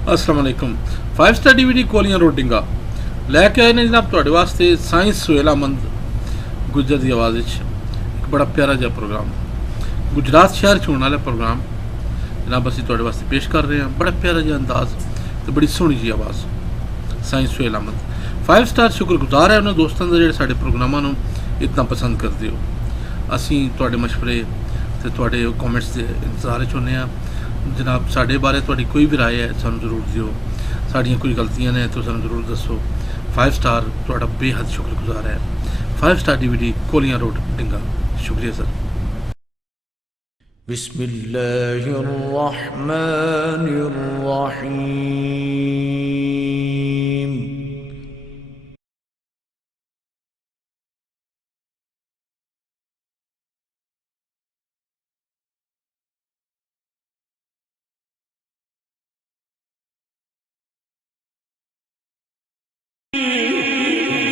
अस्सलाम वालेकुम। 5 star DVD कोलियां रोटिंगा लैके आए ने जनाब तुहाडे वास्ते साइंस सुहेला मंद गुजर दी आवाज़ विच एक बड़ा प्यारा जिहा प्रोग्राम गुजरात शहर च होने वाला प्रोग्राम जनाब असीं तुहाडे वास्ते पेश कर रहे हैं। बड़ा प्यारा जिहा अंदाज़ ते बड़ी सोहनी जी आवाज़ साइंस सुहेला मंद 5 स्टार शुक्रगुजार है उन्होंने दोस्तों का जिहड़े साडे प्रोग्रामां नूं इतना पसंद करदे हो। असीं तुहाडे मशवरे ते तुहाडे कॉमेंट्स के इंतजार च होंदे हां। जनाब साढ़े बारे तुहाडी कोई भी राय है सानू जरूर दिओ, साड़ियाँ कोई गलतियां ने तो सानू जरूर दसो। 5 स्टार तुहाडा बेहद शुक्रगुजार है। 5 स्टार DVD कोलियां रोड डिंगा। शुक्रिया सर। बिस्मिल्लाहिर्रहमानिर्रहीम।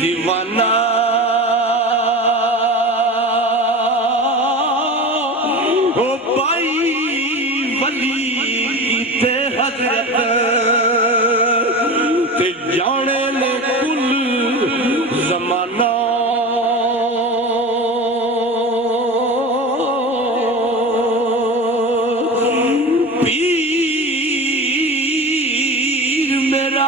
दीवाना ओ भाई वली कीते हजरत ते जाने ले कुल जमाना। पीर मेरा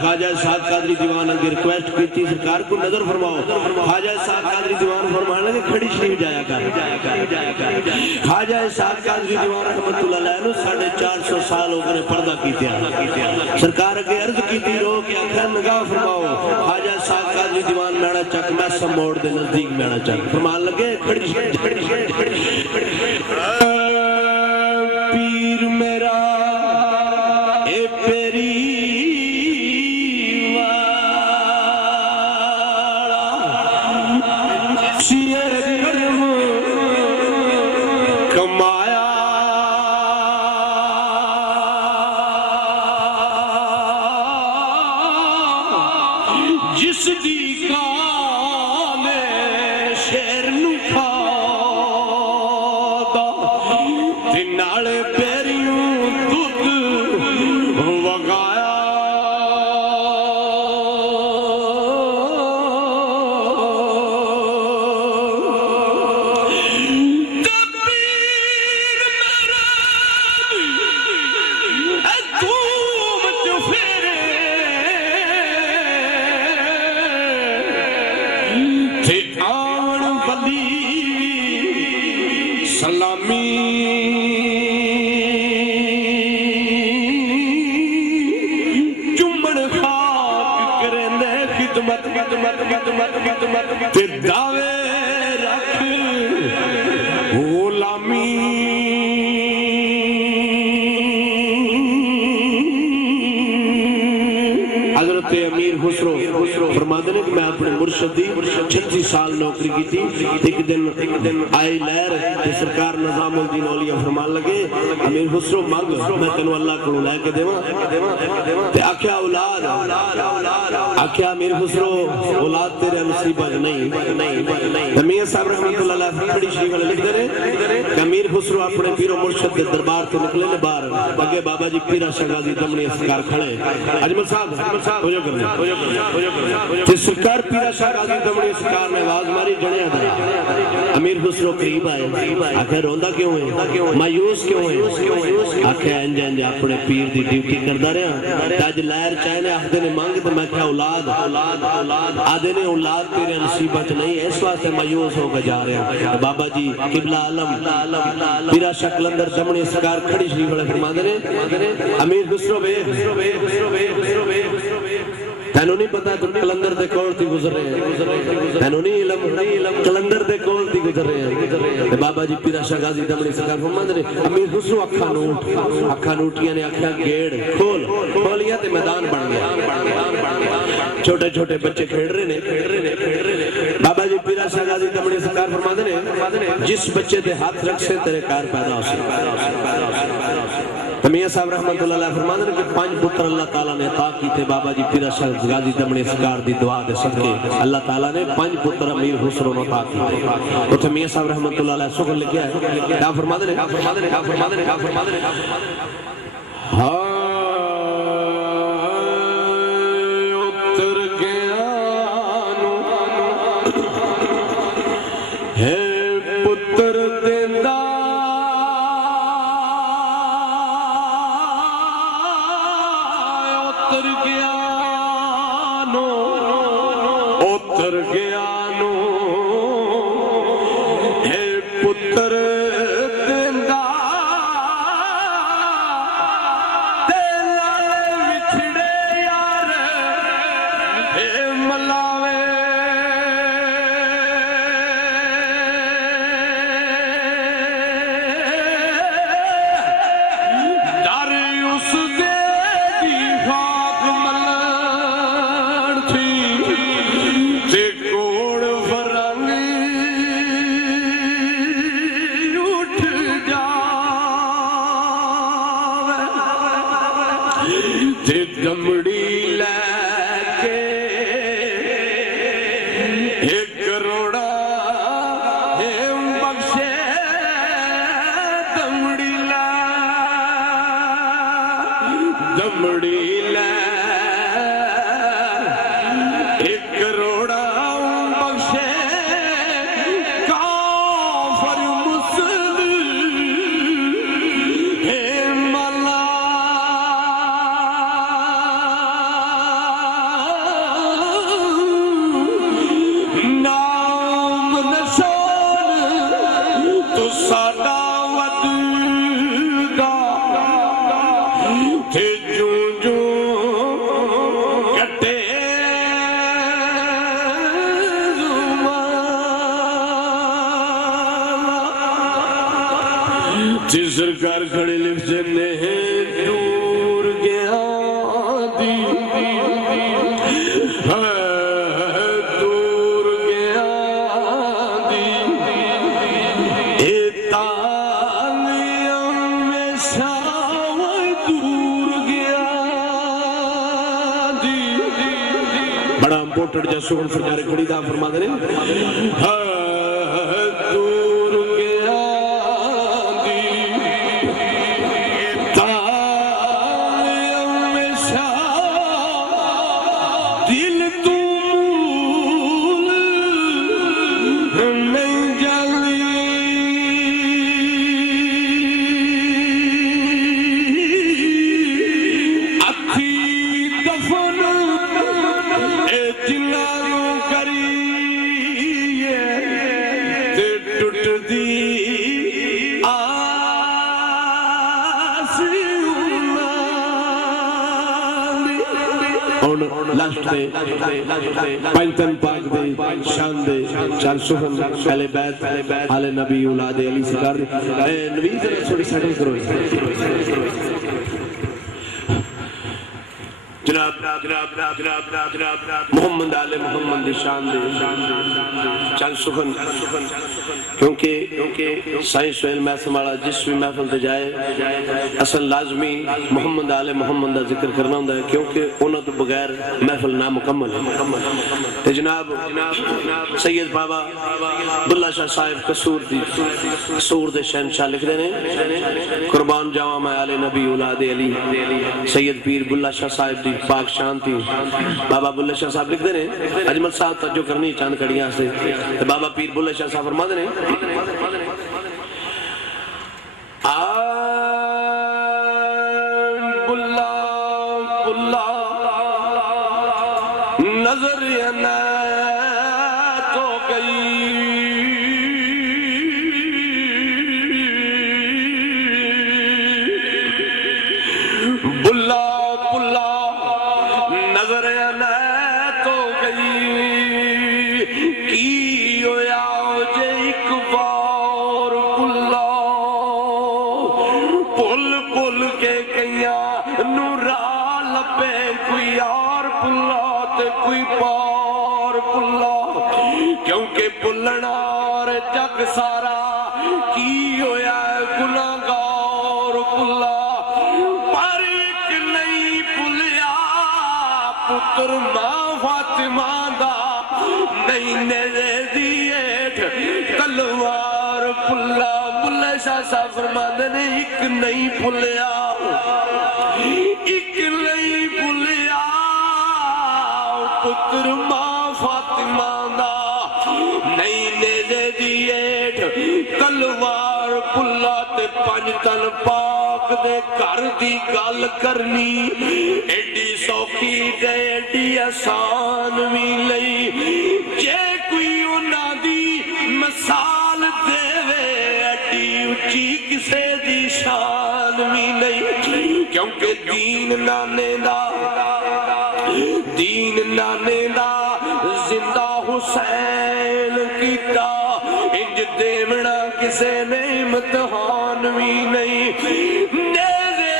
ख्वाजा साहब कादरी दीवान की रिक्वेस्ट की थी सरकार को नजर फरमाओ। ख्वाजा साहब कादरी दीवान फरमाने लगे खड़ी शरीफ जाया कर। ख्वाजा साहब कादरी दीवान रहमतुल्लाह अलैह नु 450 साल हो गए पर्दा कीतिया। सरकार अगे अर्ज कीती रो कि आखिर निगाह फरमाओ। ख्वाजा साहब कादरी दीवान मेड़ा चक मैसा मोड़ दे नजदीक मेड़ा चक फरमान लगे खड़ी पीर मेरा ए पेरी कमाया जिस दी काने शेर नू खादा ते नाले पैरियों दुध वगाया। सलामी चुम्बन खाक करेंदे खिदमत ते दावे रख गुलामी। हजरत अमीर खुसरो फरमाते हैं कि मैं अपने मुर्शद दी 36 साल नौकरी की थी। एक दिन आई लहर ते सरकार निजामुद्दीन औलिया फरमान लगे अमीर खुसरो मंग मैं तेनू अल्लाह को लेके देवां ते आख्या औलाद आख्या अमीर खुसरो औलाद तेरे नसीब च नहीं। मियां साहब रहमतुल्लाह अलैह बड़ी शरीफ वाले लिखते रहे कि अमीर खुसरो अपने पीरो मुर्शद के दरबार से निकले ने बाहर अगे बाबा जी पीरा शाह गाजी दमनी सरकार खड़े अजमल साहब हो जो करना सरकार पीरा शाह गाजी दमनी सरकार ने आवाज मारी जणिया दा अमीर खुसरो करीब आए आखिर रोंदा क्यों है मायूस क्यों है आखिर इंज इंज अपने पीर दी ड्यूटी करदा रहा अज लहर चाहे ने आखदे ने मंग ते मैं क्या औलाद आदे ने औलाद तेरे नसीब च नहीं इस वास्ते मायूस होकर जा रहा। बाबा जी किबला आलम पीरा शाह कलंदर दमनी सरकार खड़ी शरीफ वाले फरमांदे ने अमीर खुसरो वे तैनू नहीं पता तुम कलंदर दे कोल थी गुजर रहे हैं तैनू नहीं इल्म कलंदर दे कोल थी गुजर रहे हैं। बाबा जी पीरा शाह गाजी दमनी सरकार फरमांदे ने अमीर खुसरो अखा नूटियां ने आख्या गेड़ खोलिया ते मैदान बन गया। छोटे छोटे बच्चे खेड़ रहे ने बाबा जी पीरा शाह गाजी दमनी सरकार फरमांदे ने जिस बच्चे दे हाथ रख से तेरे कार पैदा हो। میاں صاحب رحمتullah علیہ فرماتے ہیں کہ 5 پتر اللہ تعالیٰ نے عطا کی تھے بابا جی پیرا شاہ غازی دمنی سرکار دی دعا دے صدقے اللہ تعالیٰ نے 5 پتر امیر خسرو نے عطا کی تھے اتھے میاں صاحب رحمتullah علیہ سکر لکھیا ہے کیا فرماتے ہیں اتر گیا نو ہے پتر دیندہ اتر گیا نو ہے پتر دیندہ تے لالے وچھڑے یار اے ملاوے ڈر اس دے دی خاک ملن تھی تے کوڑ فرنگ اٹھ جاوے تے دمڑی لے کے ایک کروڑا ہے بخشے دمڑی لے ایک کروڑا بخشے کافر مسلم ہے ملا نام نشان تو ساڈا وجدا تے جوں کٹے جی سرکار کھڑے لکھ جنے ہیں دور گیا دی دور گیا دی اے تانیاں میں شاوے دور گیا دی بڑا امپورٹنٹ جا سکن فرجارے کھڑی دا فرما دے دور گیا دل تو نہیں جلی اکھی دفن اے جنانوں کریے تے ٹوٹ دی لاشت دے پنجتن پاک دے شان دے چار سخن اہل بیت آل نبی اولاد علی سرکار دے نبی ذرا تھوڑی سیٹل کرو جناب محمد آل محمد دی شان دے چار سخن کیونکہ سائنس و علم ایسا مالا جس بھی محفل تے جائے اصل لازمی محمد آل محمد دا ذکر کرنا ہوں ہے کیونکہ انہوں تو بغیر محفل نامکمل ہے تے جناب سید بابا عبداللہ شاہ صاحب قصور دی سور دے شہنشاہ لکھ دینے قربان جاواں میں آل نبی اولاد علی سید پیر عبداللہ شاہ صاحب دی پاک شان تھی بابا عبداللہ شاہ صاحب لکھ دینے اجمل صاحب تجو کرنی چاند کڑیاں سے بابا پیر عبداللہ شاہ صاحب فرما دینے نظر عنایت ہو گئی بلا بلا نظر عنایت ہو گئی کی ہویا جے ایک بار بلا پل پل کے کئیاں نورا لبے کوئی یار بلا کوئی پار پلا کیونکہ پلنار جگ سارا کی ہویا ہے گناہگار پلا पुत्र मां फातिमा दा नहीं नेज़े दी हेठ तलवार पुल्ला बुल्ले शाह साहब फरमाते ने एक नहीं भुलिया पुत्र मां फातिमा दा नहीं नेज़े दी हेठ तलवार पुल्ला ते पंज तन पाक दे घर दी गल करनी एडी सौखी ते एडी आसान भी नहीं जे कोई उन्हां दी मिसाल देवे एडी उच्ची किसे दी शान भी नहीं क्योंकि दीन नाने दा जिंदा हुसैन कीता इंज देवना किसे ने इम्तिहान भी नहीं नेज़े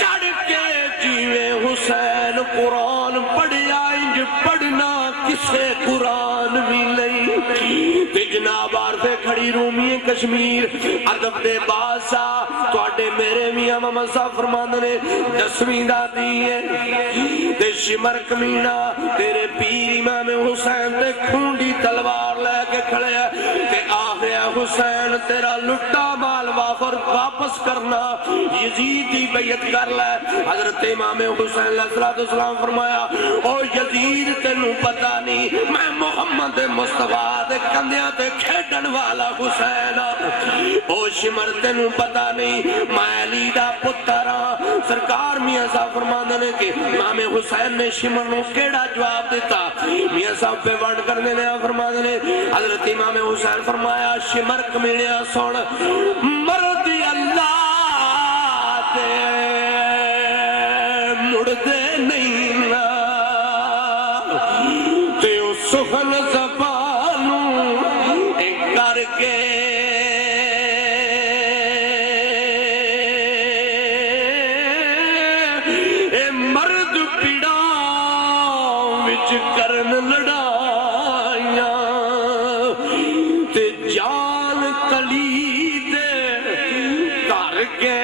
चढ़ के जीवे हुसैन कुरान पढ़िया इंज पढ़ना किसे कुरान भी नहीं ते जनाब आरफे खड़ी रूमी कश्मीर अदब दे बादशाह तुहाडे मेरे मियां मोहम्मद साहब फरमांदे ने 10वीं दा दी है ते शिमर कमीना तेरे पीर इमाम हुसैन ते खूंडी तलवार लेके खड़े ते आखिया हुसैन तेरा लुट्टा माल वापस करना यजीद दी बैयत कर ले हजरत इमाम हुसैन अलैहिस्सलाम फरमाया ओ यजीद तेनू पता नहीं मैं मोहम्मद मुस्तफा दे कंधियां ते खेडण वाला हुसैन ओ शिमर तेनू पता नहीं मैं अली दा पुत्र हां सरकार मियां साहब फरमांदे ने कि इमाम हुसैन ने शिमर नू केड़ा जवाब दिता मियां साहब पे वर्ड करने ने फरमांदे ने हजरत इमाम हुसैन फरमाया शिमर कमीनिया सुन मर्द अल्लाह दे मुड़दे नहीं ना ते ओ सुखन ज़बानू करके मर्द पीड़ा विच करन लड़ाइयां ते जान तली दे कर के